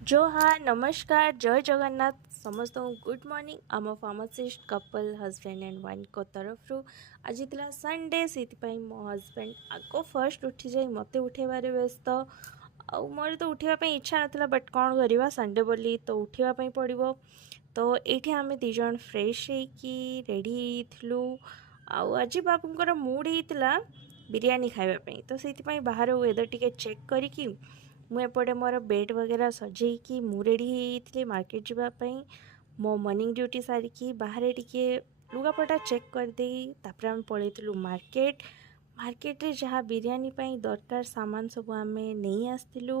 जोहार नमस्कार जय जगन्नाथ समस्त गुड मॉर्निंग आम pharmacist couple husband and wife को तरफ आज थी संडे से मो हजबैंड आग फर्स्ट उठी जाए मत उठेबार व्यस्त आ मोर तो उठापी इच्छा नाला बट कौन करवा संडे बोली तो उठापी पड़ो। तो ये आम दिज फ्रेश रेडी थी आज बाबूर मूड होता बिरयानी खावाई तो से बाहर वेदर टी चेक करके मुझे मोर बेड वगैरह सजेकी मु रेडी होती मार्केट जावाई मो मॉर्निंग ड्यूटी सारिकी बाहर टिके लुगापटा चेक करदे आम पलैलु मार्केट मार्केट रे जहाँ बिरयानी दरकार सामान सब आम नहीं आसलु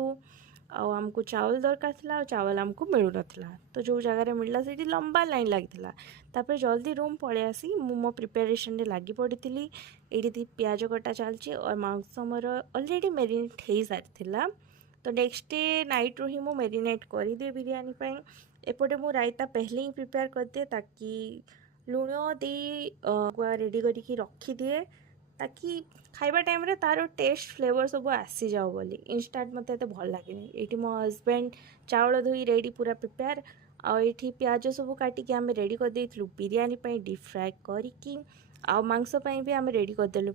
आमको चावल दरकार था चावल आमको मिलू ना तो जो जगार मिलला से लंबा लाइन लगी जल्दी रूम पलि आसी मो प्रिपेरेसन लगी पड़ी ये प्याज कटा चलती और मांस मोर अलरेडी मेरिनेट हो सारी तो नेक्स्ट डे नाइट रू ही मु मेरिनेट करदे बिरयानी एपटे मु रायता पहले ही प्रिपेयर करदे ताकि लुण दे रेडी करके रखीदिए ताकि खाइबा टाइम रे तार टेस्ट फ्लेवर सब आसी जाओ बोली इंस्टांट मत एत भल लगे ये मो हजबैंड चावल धोई रेडी पूरा प्रिपेयर आठी प्याज सब काटिकी आम रेडी कर देलु बिरयानी डीप फ्राए करके मांस भी आम रेडी करदेलु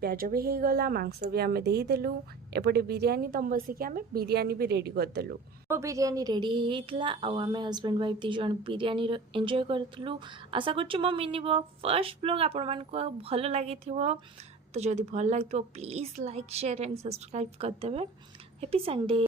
प्याज भी हो गला मांस भी आम देदेलु एपटे बिरयानी तम बसिक आम बिरयानी भी रेडी करदेलु तो बिरयानी रेडी होता आम हजबैंड वाइफ दी जन बिरयानी एंजॉय करूँ। आशा कर मो मिनी ब्लॉग फर्स्ट ब्लॉग आपण मानक भल लगी तो जदि भल लगे please like share and subscribe करदे। Happy Sunday.